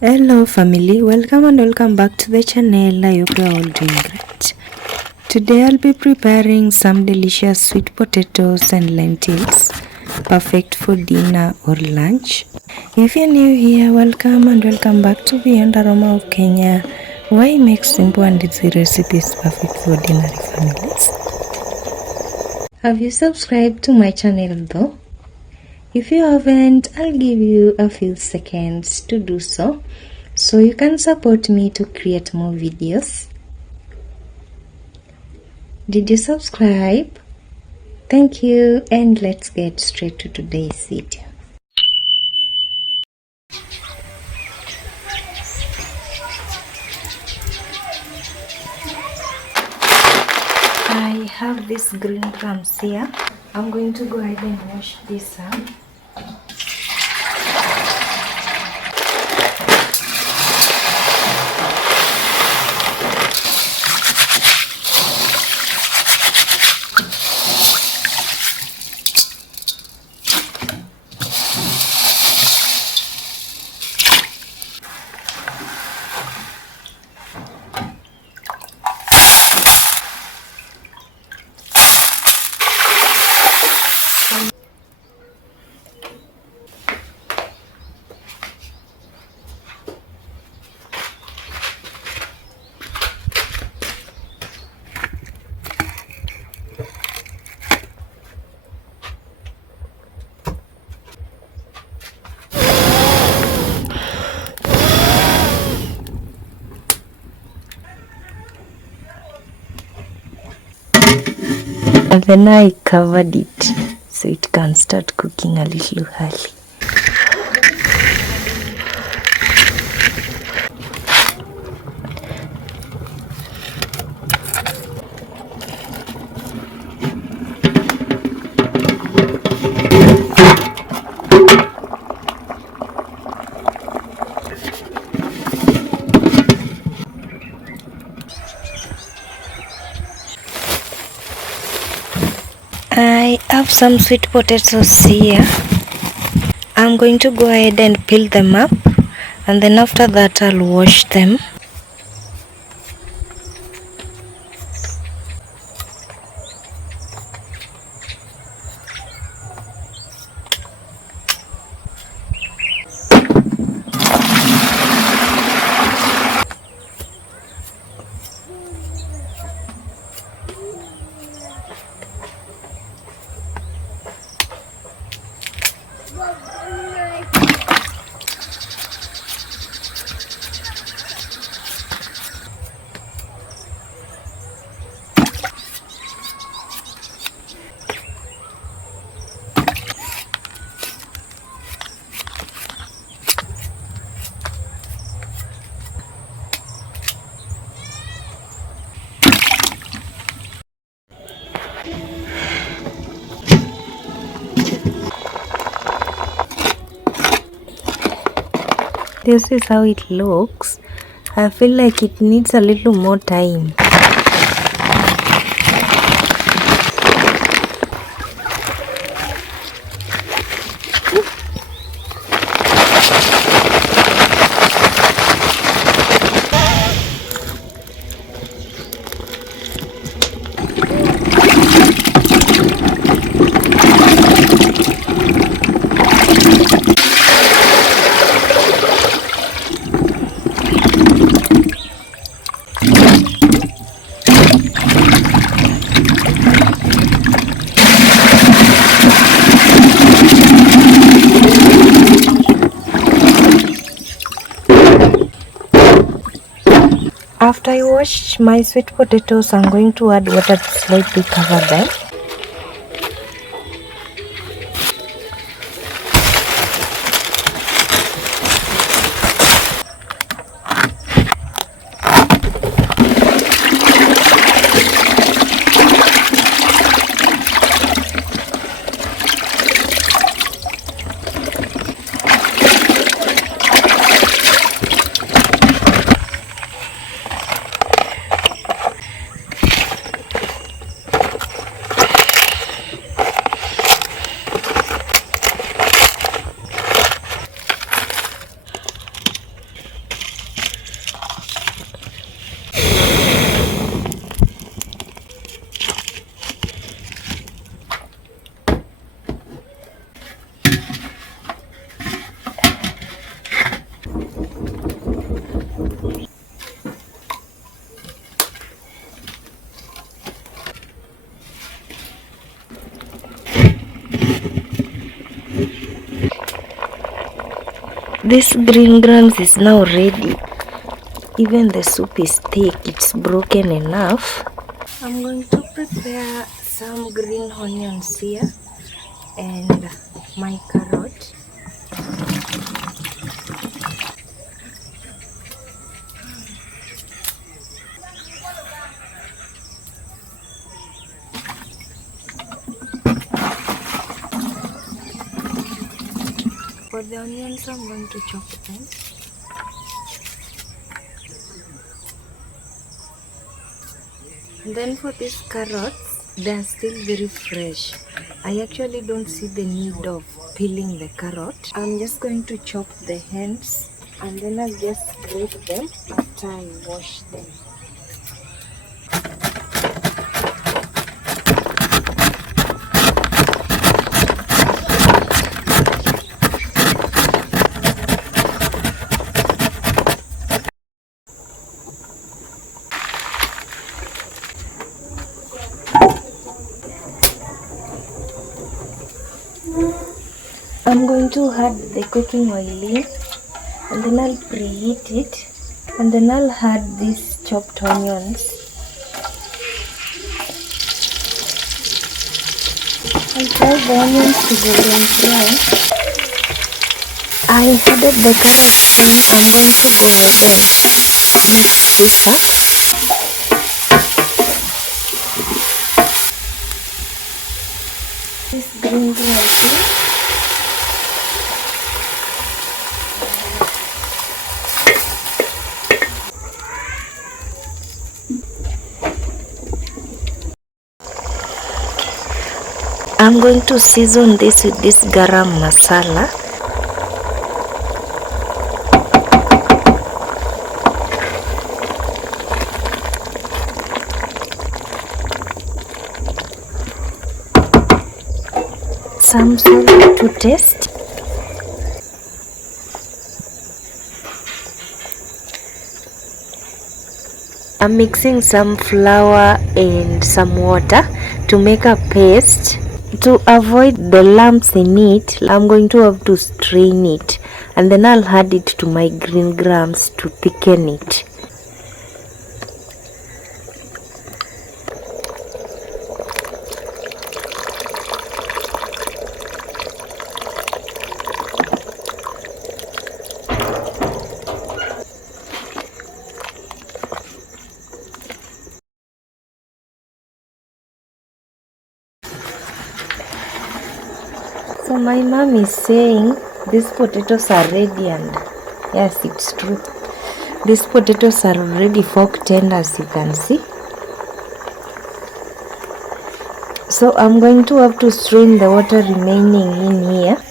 Hello family, welcome back to the channel. I hope you are all doing great. Today I'll be preparing some delicious sweet potatoes and lentils, perfect for dinner or lunch. If you're new here, welcome back to Beyond Aroma of Kenya, where I make simple and easy recipes perfect for dinner families. Have you subscribed to my channel though? If you haven't, I'll give you a few seconds to do so you can support me to create more videos. Did you subscribe? Thank you, and let's get straight to today's video. I have these green drums here. I'm going to go ahead and wash this up. And then I covered it so it can start cooking a little early. I have some sweet potatoes here. I'm going to go ahead and peel them up, and then after that I'll wash them. This is how it looks. I feel like it needs a little more time. After I wash my sweet potatoes, I'm going to add water to slightly cover them. This green grams is now ready. Even the soup is thick, it's broken enough. I'm going to prepare some green onions here and my carrot. For the onions, I'm going to chop them. And then for these carrots, they are still very fresh. I actually don't see the need of peeling the carrot. I'm just going to chop the ends and then I'll just grate them after I wash them. I'm going to add the cooking oil in and then I'll preheat it and then I'll add these chopped onions. I'll fry the onions to golden brown. I added the carrots in. I'm going to go ahead and mix this up. This green grams. I'm going to season this with this garam masala. Some salt to taste. I'm mixing some flour and some water to make a paste. To avoid the lumps in it, I'm going to have to strain it and then I'll add it to my green grams to thicken it. So my mom is saying these potatoes are ready, and yes, it's true. These potatoes are already fork tender, as you can see. So I'm going to have to strain the water remaining in here.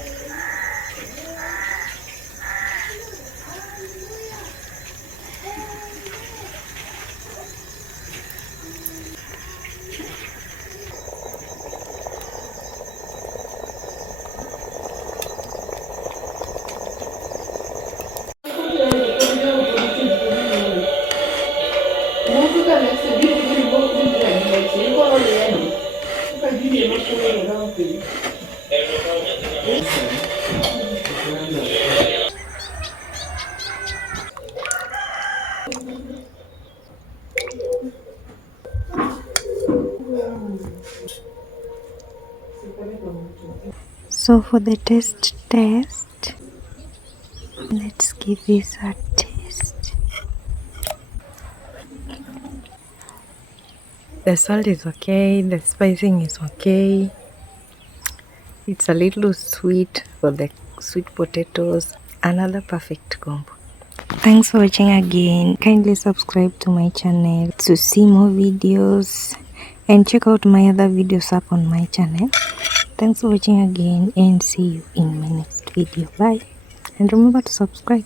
So for the test, let's give this a taste. The salt is okay, the spicing is okay. It's a little sweet for the sweet potatoes. Another perfect combo. Thanks for watching again. Kindly subscribe to my channel to see more videos and check out my other videos up on my channel. Thanks for watching again and see you in my next video. Bye. And remember to subscribe.